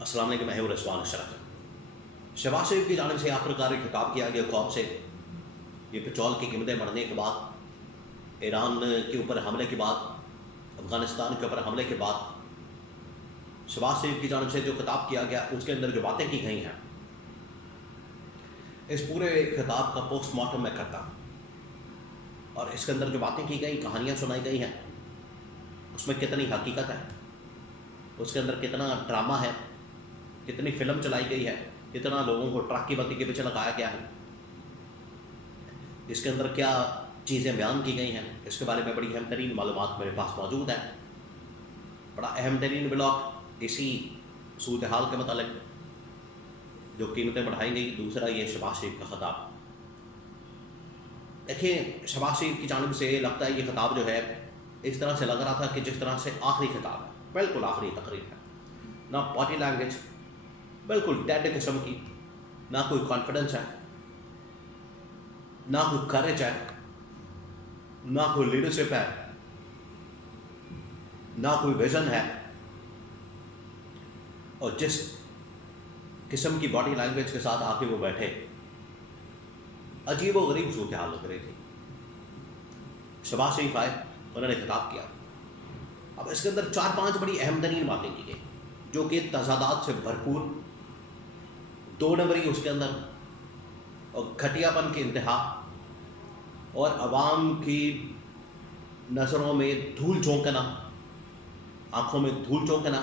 अस्सलाम वालेकुम, मैं हूं रिजवान अशरफ। शहबाज शरीफ की जानिब से आखिरकार एक खिताब किया गया कौम से। ये पेट्रोल की कीमतें बढ़ने के बाद, ईरान के ऊपर हमले के बाद, अफ़गानिस्तान के ऊपर हमले के बाद शहबाज शरीफ की जानिब से जो खिताब किया गया, उसके अंदर जो बातें की गई हैं, इस पूरे खिताब का पोस्टमार्टम मैं करता और इसके अंदर जो बातें की गई, कहानियाँ सुनाई गई हैं, उसमें कितनी हकीकत है, उसके अंदर कितना ड्रामा है, कितनी फिल्म चलाई गई है, कितना लोगों को ट्रक की बत्ती के पीछे लगाया गया है, इसके अंदर क्या चीज़ें बयान की गई हैं, इसके बारे में बड़ी अहम तरीन मालूमात मेरे पास मौजूद है। बड़ा अहम तरीन ब्लॉक इसी सूरत हाल के मतलब जो कीमतें बढ़ाई गई। दूसरा ये शहबाज शरीफ का खिताब। देखिए, शहबाज शरीफ की जानिब से लगता है ये खिताब जो है, इस तरह से लग रहा था कि जिस तरह से आखिरी खिताब है, बिल्कुल आखिरी तकरीर है। ना बॉडी लैंग्वेज, बिल्कुल डेड किस्म की, ना कोई कॉन्फिडेंस है, ना कोई करेज है, ना कोई लीडरशिप है, ना कोई विजन है। और जिस किस्म की बॉडी लैंग्वेज के साथ आके वो बैठे, अजीब व गरीब सूरत हाल लग रही थी। शहबाज शरीफ आए, उन्होंने खिताब किया। अब इसके अंदर 4-5 बड़ी अहम तरीन बातें की गई जो कि तजादात से भरपूर, 2 नंबरी उसके अंदर, और घटियापन की इंतहा, और अवाम की नज़रों में धूल झोंकना, आँखों में धूल झोंकना,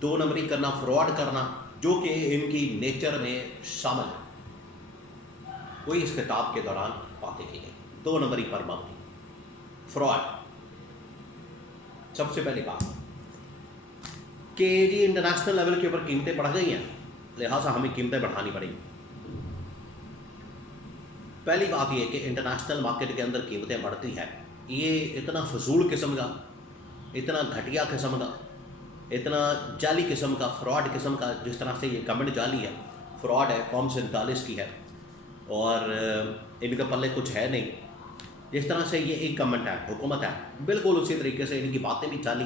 2 नंबरी करना, फ्रॉड करना, जो कि इनकी नेचर में शामिल है। वही इस खिताब के दौरान बातें की गई। 2 नंबरी पर मबनी फ्रॉड। सबसे पहली बात कि जी इंटरनेशनल लेवल के ऊपर कीमतें बढ़ गई हैं, लिहाजा हमें कीमतें बढ़ानी पड़ेंगी। पहली बात यह कि इंटरनेशनल मार्केट के अंदर कीमतें बढ़ती हैं, ये इतना फजूल किस्म का, इतना घटिया किस्म का, इतना जाली किस्म का, फ्रॉड किस्म का, जिस तरह से ये गवर्नमेंट जाली है, फ्रॉड है, कौम 47 की है और इनके पल्ले कुछ है नहीं। जिस तरह से ये एक गवर्नमेंट है, हुकूमत है, बिल्कुल उसी तरीके से इनकी बातें भी जाली,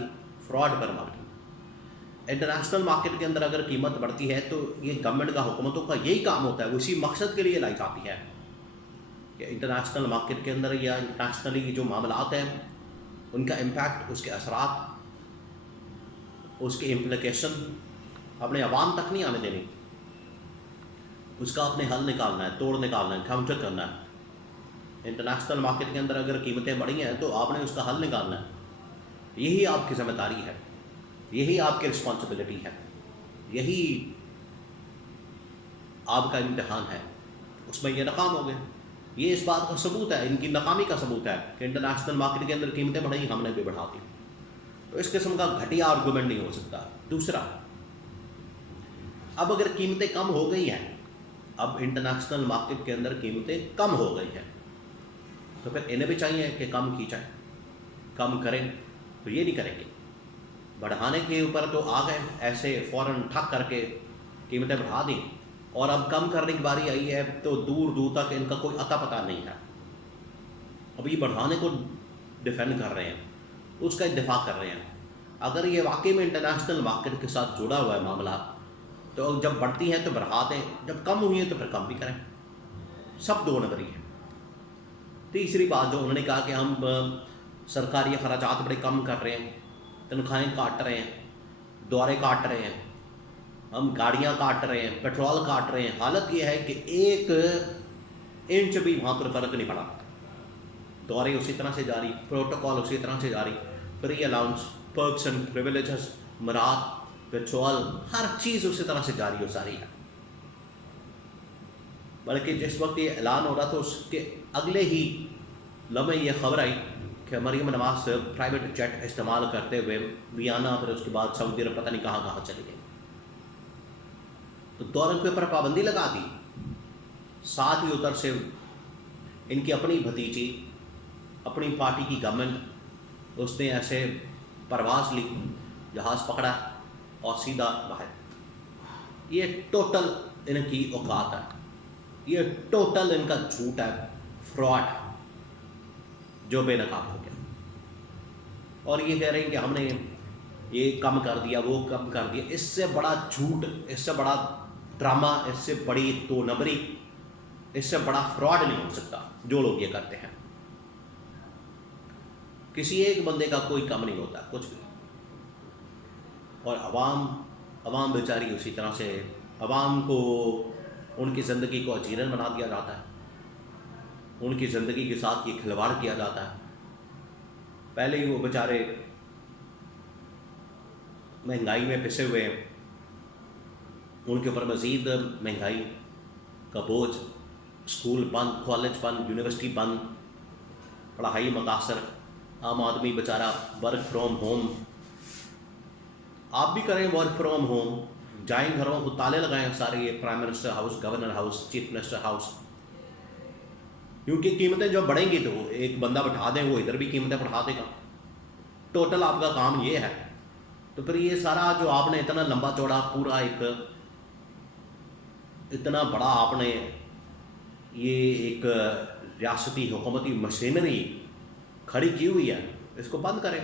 फ्रॉड पर मबनी। इंटरनेशनल मार्केट के अंदर अगर कीमत बढ़ती है तो ये गवर्नमेंट का, हुकूमतों का यही काम होता है, वो इसी मकसद के लिए लाई जाती है कि इंटरनेशनल मार्केट के अंदर या इंटरनेशनली जो मामलात हैं, उनका इम्पैक्ट, उसके असरात, उसके इम्प्लिकेशन अपने अवाम तक नहीं आने देनी, उसका अपने हल निकालना है, तोड़ निकालना है, काउंटर करना है। इंटरनेशनल मार्केट के अंदर अगर कीमतें बढ़ी हैं तो आपने उसका हल निकालना है। यही आपकी ज़िम्मेदारी है, यही आपकी रिस्पॉन्सिबिलिटी है, यही आपका इम्तिहान है। उसमें ये नाकाम हो गए। ये इस बात का सबूत है, इनकी नाकामी का सबूत है कि इंटरनेशनल मार्केट के अंदर कीमतें बढ़ी, हमने भी बढ़ा दी। तो इस किस्म का घटिया आर्गूमेंट नहीं हो सकता। दूसरा, अब अगर कीमतें कम हो गई हैं, अब इंटरनेशनल मार्केट के अंदर कीमतें कम हो गई हैं, तो फिर इन्हें भी चाहिए कि कम की जाए, कम करें। तो ये नहीं करेंगे, बढ़ाने के ऊपर तो आ गए, ऐसे फ़ौरन ठक करके कीमतें बढ़ा दी, और अब कम करने की बारी आई है तो दूर दूर तक इनका कोई अता पता नहीं है। अब ये बढ़ाने को डिफेंड कर रहे हैं, उसका दिफा कर रहे हैं। अगर ये वाकई में इंटरनेशनल मार्केट के साथ जुड़ा हुआ है मामला, तो जब बढ़ती हैं तो बढ़ा दें, जब कम हुई हैं तो फिर कम भी करें। सब 2 नंबरी है। तीसरी बात जो उन्होंने कहा कि हम सरकारी अखराजात बड़े कम कर रहे हैं, तनख्वाहें काट रहे हैं, दौरे काट रहे हैं, हम गाड़ियाँ काट रहे हैं, पेट्रोल काट रहे हैं। हालत ये है कि 1 इंच भी वहाँ पर फ़र्क नहीं पड़ा। दौरे उसी तरह से जारी, प्रोटोकॉल उसी तरह से जारी, free allowance, perks and privileges, मराद, पेट्रोल, हर चीज़ उसी तरह से जारी हो सारी है। बल्कि जिस वक्त ये ऐलान हो रहा था उसके अगले ही लम्हे ये खबर आई कि मरीम नवाज प्राइवेट जेट इस्तेमाल करते हुए वियना, फिर उसके बाद सऊदी अरब, पता नहीं कहाँ कहाँ चले गए। तो दौरे के ऊपर पाबंदी लगा दी। साथ ही उधर से इनकी अपनी भतीजी, अपनी पार्टी की गवर्नमेंट, उसने ऐसे परवाज़ ली, जहाज़ पकड़ा और सीधा बाहर। ये टोटल इनकी औकात है, ये टोटल इनका झूठ है, फ्रॉड है, जो बेनकाब हो गया। और ये कह रहे हैं कि हमने یہ کم کر دیا، وہ کم کر دیا. اس سے بڑا جھوٹ، اس سے بڑا ڈرامہ، اس سے بڑی دو نمبری، اس سے بڑا فراڈ نہیں ہو سکتا جو لوگ یہ کرتے ہیں. کسی ایک بندے کا کوئی کم نہیں ہوتا کچھ بھی. اور عوام بیچاری اسی طرح سے، عوام کو ان کی زندگی کو اجیرن بنا دیا جاتا ہے، ان کی زندگی کے ساتھ یہ کھلواڑ کیا جاتا ہے. پہلے ہی وہ بیچارے مہنگائی میں پسے ہوئے ہیں، ان کے اوپر مزید مہنگائی کا بوجھ، اسکول بند، کالج بند، یونیورسٹی بند، پڑھائی متاثر، عام آدمی بیچارہ ورک فرام ہوم. آپ بھی کریں ورک فرام ہوم، جائیں گھروں کو تالے لگائیں سارے، یہ prime minister house, governor house, chief minister house. کیونکہ قیمتیں جو بڑھیں گی تو ایک بندہ بٹھا دیں، وہ ادھر بھی قیمتیں بڑھا دے گا. ٹوٹل آپ کا کام یہ ہے. تو پھر یہ سارا جو آپ نے اتنا لمبا چوڑا پورا ایک اتنا بڑا آپ نے یہ ایک ریاستی حکومتی مشینری کھڑی کی ہوئی ہے، اس کو بند کریں.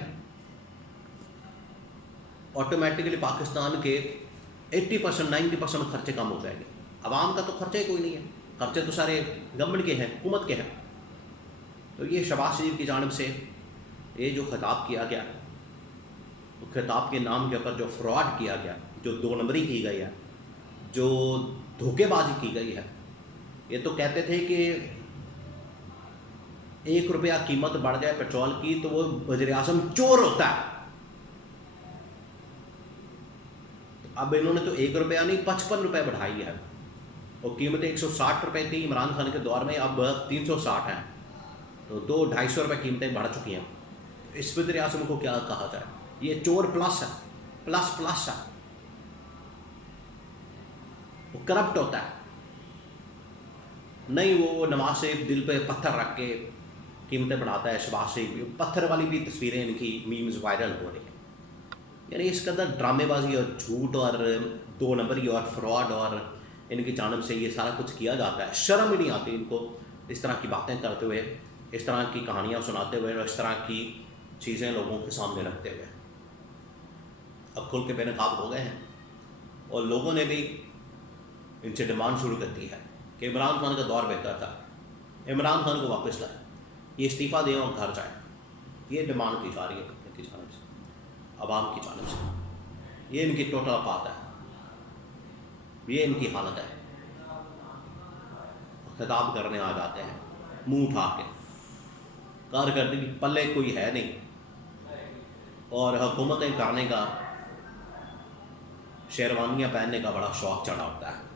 آٹومیٹکلی پاکستان کے 80% 90% خرچے کم ہو جائیں گے. عوام کا تو خرچہ ہی کوئی نہیں ہے، خرچے تو سارے گورنمنٹ کے ہیں، حکومت کے ہیں. تو یہ شہباز شریف کی جانب سے یہ جو خطاب کیا گیا، خطاب کے نام کے اوپر جو فراڈ کیا گیا، جو دو نمبری کی گئی ہے، جو دھوکے بازی کی گئی ہے. یہ تو کہتے تھے کہ 1 روپیہ قیمت بڑھ جائے پیٹرول کی تو وہ وزیر اعظم چور ہوتا ہے. اب انہوں نے تو 1 روپیہ نہیں 55 روپے بڑھائی ہے، اور قیمتیں 160 روپے تھی عمران خان کے دور میں، اب 360 ہیں. تو 200-250 روپے قیمتیں بڑھ چکی ہیں. اس وزیر اعظم کو کیا کہا جائے؟ یہ چور پلس ہے، پلس ہے. وہ کرپٹ ہوتا ہے. نہیں وہ نواز شریف دل پہ پتھر رکھ کے قیمتیں بڑھاتا ہے. شہباز شریف پتھر والی بھی تصویریں ان کی میمز وائرل ہو رہی ہیں. یعنی اس قدر ڈرامے بازی اور جھوٹ اور دو نمبری اور فراڈ اور ان کی جانب سے یہ سارا کچھ کیا جاتا ہے. شرم ہی نہیں آتی ان کو اس طرح کی باتیں کرتے ہوئے، اس طرح کی کہانیاں سناتے ہوئے، اور اس طرح کی چیزیں لوگوں کے سامنے رکھتے ہوئے. اب کھل کے بے نقاب ہو گئے ہیں، اور لوگوں نے بھی ان سے ڈیمانڈ شروع کر دی ہے کہ عمران خان کا دور بہتر تھا، عمران خان کو واپس لائیں، یہ استعفیٰ دیں اور گھر جائیں. یہ ڈیمانڈ کی جا رہی ہے ان کی جانب سے، عوام کی جانب سے. یہ ان کی ٹوٹل بات ہے، یہ ان کی حالت ہے. خطاب کرنے آ جاتے ہیں منہ اٹھا کے، کارکردگی پلے کوئی ہے نہیں، اور حکومتیں کرنے کا، شیروانیاں پہننے کا بڑا شوق چڑھا ہوتا ہے.